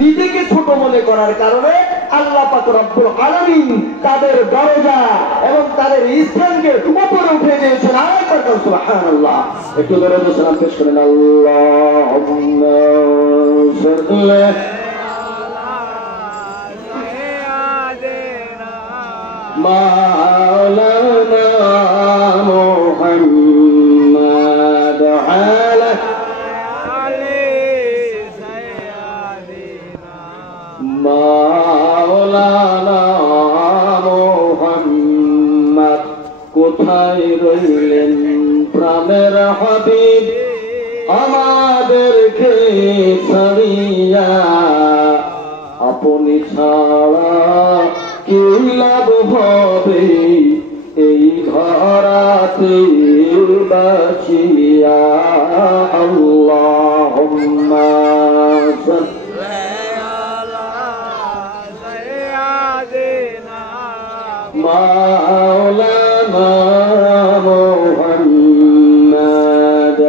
নিজেকে ছোট মনে করার কারণে আল্লাহ পাক রব্বুল আলামিন তাদের দরজা এবং তাদের স্থানকে উপরে উঠে দিয়েছেন। আরেকবার সুবহানাল্লাহ। একটু দরুদ ও সালাম পেশ করেন। আল্লাহুম্মা সাল্লি মাওলানা মুহাম্মদ মাওলানা মুহাম্মদ কোথায় রইলেন প্রাণের হাবিব আমাদেরকে ছাড়িয়া, আপনি ছাড়া কি লাভ হবে এই ধরাতে বাঁচিয়া। আল্লাহুম্মা মাওলানা মুহাম্মদ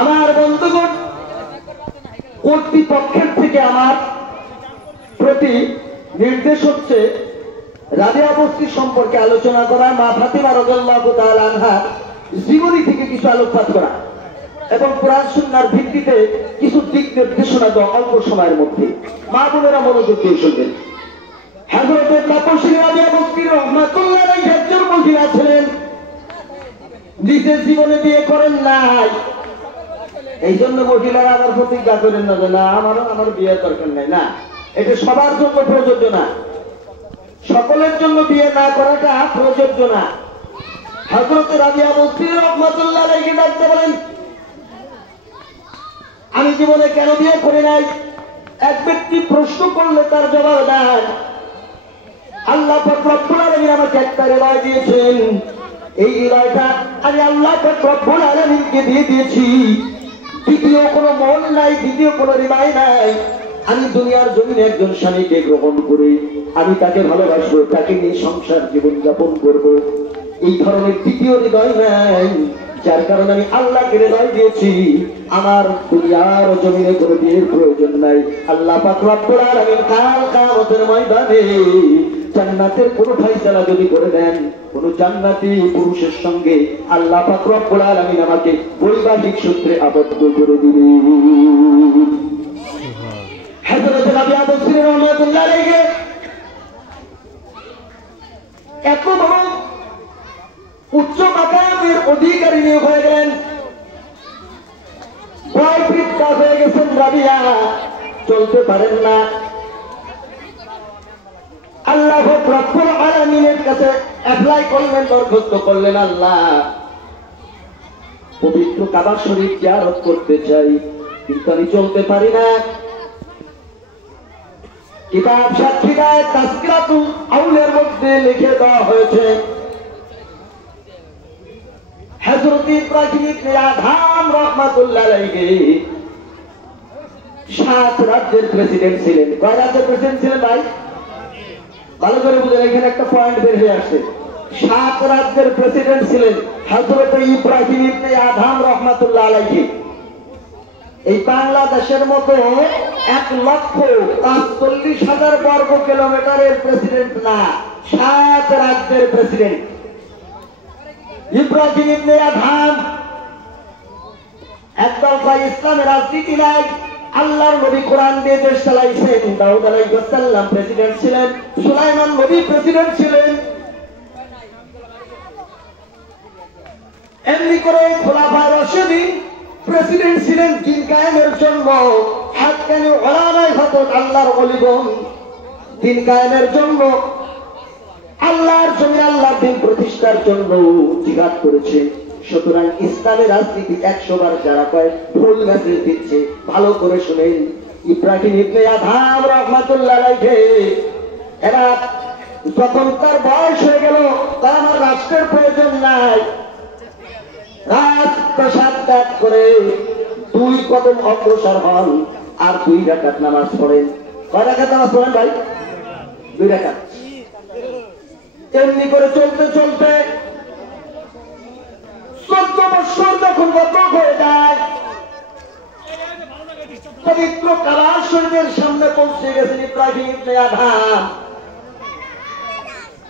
আমার বন্ধুগণ, কর্তৃপক্ষের থেকে আমার প্রতি নির্দেশ হচ্ছে রাবিয়া বস্তি সম্পর্কে আলোচনা করা, মা ফাতিমা রাদিয়াল্লাহু তাআলা আনহা জীবনী থেকে কিছু আলোকপাত করা এবং কোরআন সুন্নাহর ভিত্তিতে কিছু দিক নির্দেশনা দেওয়া অল্প সময়ের মধ্যে। মা বোনেরা মনোযোগ দিয়ে শুনবেন। হযরত তপস্বী রাবিয়া বস্তি রাহমাতুল্লাহ আলাইহি একজন মহিলা ছিলেন, নিজের জীবনে বিয়ে করেন নাই। এই জন্য মহিলারা আবার প্রতিজ্ঞা করেন না যে না আমার বিয়ের দরকার নাই। না, এটা সবার জন্য প্রযোজ্য না, সকলের জন্য বিয়ে না করাটা প্রযোজ্য না। হযরত রাবিয়া বস্তি রাহমাতুল্লাহ আলাইহি ডাকতে বলেন, আমি জীবনে কেন বিয়ে করে নাই? এক ব্যক্তি প্রশ্ন করলে তার জবাব দেন, আল্লাহ পাক রব্বুল আলামিন আমাকে একটা হৃদয় দিয়েছেন, এই হৃদয়টা আমি আল্লাহ পাক রব্বুল আলামিনকে দিয়ে দিয়েছি। দ্বিতীয় কোনো মন নাই, দ্বিতীয় কোনো হৃদয় নাই। আমি দুনিয়ার জমিনে একজন স্বামীকে গ্রহণ করে আমি তাকে ভালোবাসবো, তাকে নিয়ে সংসার জীবন যাপন করবো, এই ধরনের দ্বিতীয় হৃদয় নাই। যার কারণে আমি আল্লাহকে হৃদয় দিয়েছি, আমার দুনিয়ার জমিনে কোনো বিয়ের প্রয়োজন নাই। আল্লাহ পাক রব্বুল আলামিন কাল কিয়ামতের ময়দানে জান্নাতের কোনো ফয়সালা যদি করে দেন, কোন জান্নাতি পুরুষের সঙ্গে আল্লাহ পাক রব্বুল আলামিন আমাকে বৈবাহিক সূত্রে আবদ্ধ করে দিবেন। হযরত রাবিয়া বস্তি রাহমাতুল্লাহ আলাইহি এত বড় উচ্চ মাকামের অধিকারী হয়ে গেলেন, বয়বৃদ্ধা হয়ে গেছেন। রাবিয়া চলতে পারেন না। আল্লাহ রব্বুল আলামিনের কাছে অ্যাপ্লাই করলেন, দরখাস্ত করলেন, আল্লাহ পবিত্র কাবা শরীফ জিয়ারত করতে চাই, কিন্তু আমি চলতে পারি না। কিতাব সাক্ষী দেয়, তাযকিরাতুল আউলিয়ার মধ্যে লিখে দেওয়া হয়েছে হযরত ইব্রাহিম ইবনে আদহাম রাহমাতুল্লাহ আলাইহি 7 রাজ্যের প্রেসিডেন্ট ছিলেন। কয় রাজ্যের প্রেসিডেন্ট ছিলেন ভাই? ভালো করে বুঝেন, এখানে একটা পয়েন্ট বের হয়ে আসছে। 7 রাজ্যের প্রেসিডেন্ট ছিলেন হযরত ইব্রাহিম ইবনে আদহাম রাহমাতুল্লাহ আলাইহি। এই বাংলাদেশের মতো 1,45,000 বর্গ কিলোমিটারের প্রেসিডেন্ট না, 7 রাজ্যের প্রেসিডেন্ট। ইব্রাহিম ইবনে আদহাম একদল ইসলামের রাজনীতি নাই, আল্লাহর নবী কোরআন দিয়ে দেশ চালাইছেন। দাউদ আলাইহিস সালাম প্রেসিডেন্ট ছিলেন, সুলাইমান নবী প্রেসিডেন্ট ছিলেন। এমনি করে খোলাফায়ে রাশিদিন প্রেসিডেন্ট ছিলেন দিন কায়েমের জন্য। হাক্কানি উলামায়ে হযরত আল্লাহর ওলিগণ দিন কায়েমের জন্য, আল্লাহর জমিনে আল্লাহর দ্বীন প্রতিষ্ঠার জন্য জিহাদ করেছে। সুতরাং ইসলামের রাজনীতি 100 বার যারা কয় ভুল মেসেজ দিচ্ছে, ভালো করে শুনেন। ইব্রাহিম ইবনে আদহাম রাহমাতুল্লাহ আলাইহি এরা যখন তার বয়স হয়ে গেল, তার আমার রাষ্ট্রের প্রয়োজন নাই, রাজপ্রাসাদ ত্যাগ করে 2 কদম অগ্রসর হন আর 2 রাকাত নামাজ পড়েন। কয় রাকাত নামাজ পড়েন ভাই? 2 রাকাত। এমনি করে চলতে চলতে শরীফের সামনে পৌঁছে গেছেন ইব্রাহিম ইবনে আদম।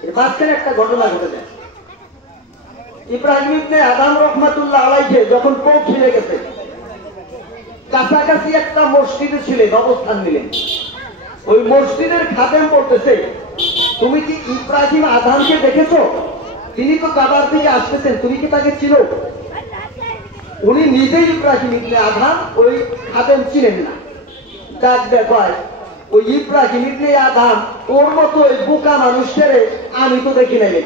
এর মাঝখানে একটা ঘটনা ঘটে যায়। ইব্রাহিম ইবনে আদম রহমাতুল্লাহ আলাইহি যখন পৌঁছে গেছে, কাছাকাছি একটা মসজিদে ছিলেন, অবস্থান নিলেন। ওই মসজিদের খাদেম বলতেছে, তুমি কি ইব্রাহিম আদমকে দেখেছো? তিনি তো কাবার থেকে আসতেছেন, তুমি কি তাকে চিনো? উনি নিজেই ইব্রাহিম ইবনে আদম, ওই খাদেম চিনেন না। ডাক দেখায়, ওই ইব্রাহিম ইবনে আদম ওর মতো ওই বোকা মানুষের আমি তো দেখি নাই।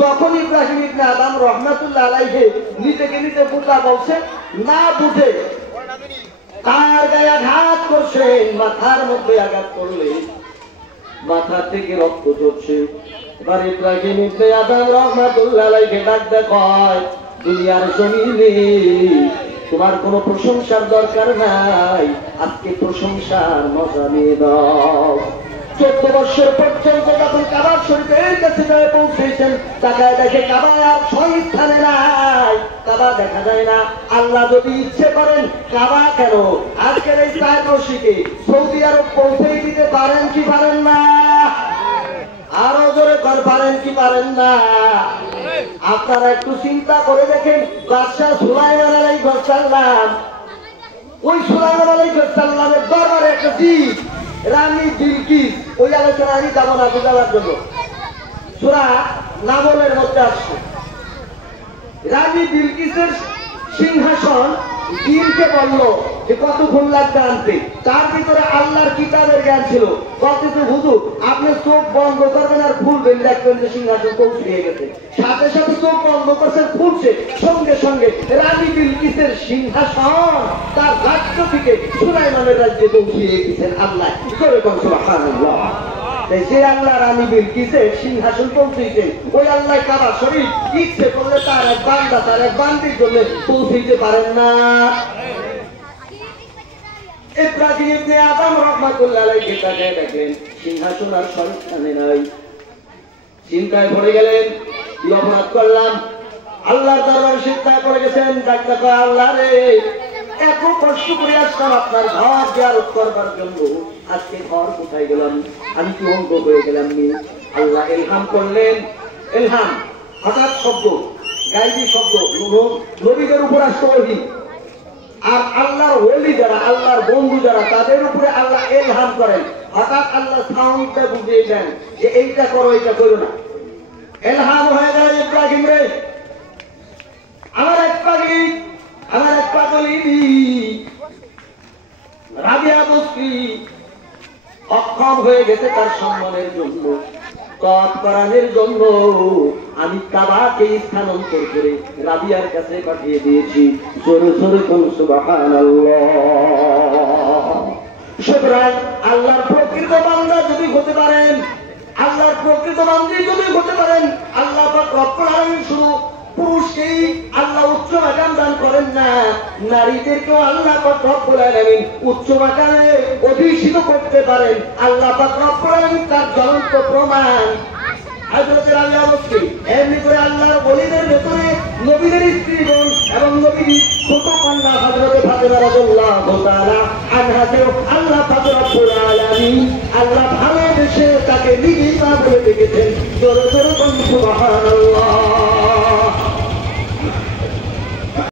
যখন ইব্রাহিম ইবনে আদম রহমাতুল্লাহ আলাইহি নিজেকে নিজে বোকা বলছে, না বুঝে তার গায়ে আঘাত করছেন, মাথার মধ্যে আঘাত করলে মাথা থেকে রক্ত ঝরছে। এবার ইব্রাহিম ইবনে আদম রহমাতুল্লাহ আলাইহি ডাক দেখায়, দুনিয়ার জমিনে তোমার কোনো প্রশংসার দরকার নাই, আজকে প্রশংসার মজা নিয়ে দাও। 14 বছর পর্যন্ত যখন কাবা শরীফের কাছে যায় পৌঁছেছেন, তাকায় দেখে কাবা আর স্থানে নাই, কাবা দেখা যায় না। আল্লাহ যদি ইচ্ছে করেন কাবা কেন আজকের এই সাইপ্রাসকে সৌদি আরব পৌঁছে দিতে পারেন কি পারেন না? আরো জোরে পারেন কি পারেন না? আপনারা একটু চিন্তা করে দেখেন, বাদশাহ সুলাইমান আলাইহিস সালাম, ওই সুলাইমান আলাইহিস সালামের দরবারে একটা জিন রানী বিলকিস, ওই আলোচনা আমি যাবো না বুঝাবার জন্য, সূরা নামলের মধ্যে আসছে। রানী বিলকিসের সিংহাসন জিনকে বলল যে কতক্ষণ লাগবে আনতে, তার ভিতরে আল্লাহর কিতাবের জ্ঞান ছিল। বলতেছে হুজুর আপনি চোখ বন্ধ করবেন আর খুলবেন, দেখবেন যে সিংহাসন পৌঁছে গেছে। সাথে সাথে চোখ বন্ধ করছেন, খুলছে, সঙ্গে সঙ্গে রানী বিলকিসের সিংহাসন তার রাজ্য থেকে সুলাইমানের রাজ্যে পৌঁছে গেছেন। আল্লাহ সুবহানাল্লাহ। সে আল্লাহ রানী বিলকিসের সিংহাসন পৌঁছেছেন, ওই আল্লাহ কাবা শরীফ ইচ্ছে করলে তার এক বান্দা তার এক বান্দির জন্য পৌঁছতে পারেন না। ইব্রাহিম ইবনে আদম রাহমাতুল্লাহ আলাইহি তাকায় দেখেন সিংহাসন আর স্থানে নাই। চিন্তায় পড়ে গেলেন, কি অপরাধ করলাম? আল্লাহর দরবারে সিজদায় পড়ে গেছেন। ডাকতে কয়, আল্লাহ রে, এত কষ্ট করে আসলাম আপনার ঘর জিয়ারত করবার জন্য, আজকে ঘর কোথায় গেলাম? আমি কি অন্ধ হয়ে গেলাম? আল্লাহ ইলহাম করলেন। ইলহাম হঠাৎ শব্দ, গায়বী শব্দ, নবীদের উপর আসতে ওহী। আর আল্লাহর ওলি যারা, আল্লাহর বন্ধু যারা, তাদের উপরে আল্লাহ ইলহাম করেন। হঠাৎ আল্লাহ সাউন্ডটা বুঝিয়ে দেন যে এইটা করো, এইটা করো না। ইলহাম হয়ে গেল, ইব্রাহিম রে, আমার এক পাগলি রাবিয়া বস্তি অক্ষম হয়ে গেছে তার সম্মানের জন্য, তৎপরাণের জন্য আমি কাবাকে স্থানান্তর করে রাবিয়ার কাছে পাঠিয়ে দিয়েছি। জোরে জোরে কোন সুবহানাল্লাহ। সুতরাং আল্লাহর প্রকৃত বান্দা যদি হতে পারেন, আল্লাহর প্রকৃত বান্দী যদি হতে পারেন, আল্লাহ পাক রব্বুল আলামিন শুধু পুরুষকেই আল্লাহ উচ্চ মাকাম দান করেন না, নারীদেরকেও আল্লাহ পাক রব্বুল আলামিন উচ্চ মাকামে অধিষ্ঠিত করতে পারেন। আল্লাহ পাক রব্বুল আলামিন তার জ্বলন্ত প্রমাণ। হযরত রাবিয়া বস্তি এমনি করে আল্লাহর ওলিদের ভেতরে নবীদের স্ত্রীগণ এবং নবীর ছোট কন্যা হযরত ফাতেমা রাদিয়াল্লাহু তাআলা আনহাকেও আল্লাহ পাক রব্বুল আলামিন আল্লাহ ভালোবেসে তাকে নিজেই মা বলে ডেকেছেন। জোরে জোরে সুবহানাল্লাহ।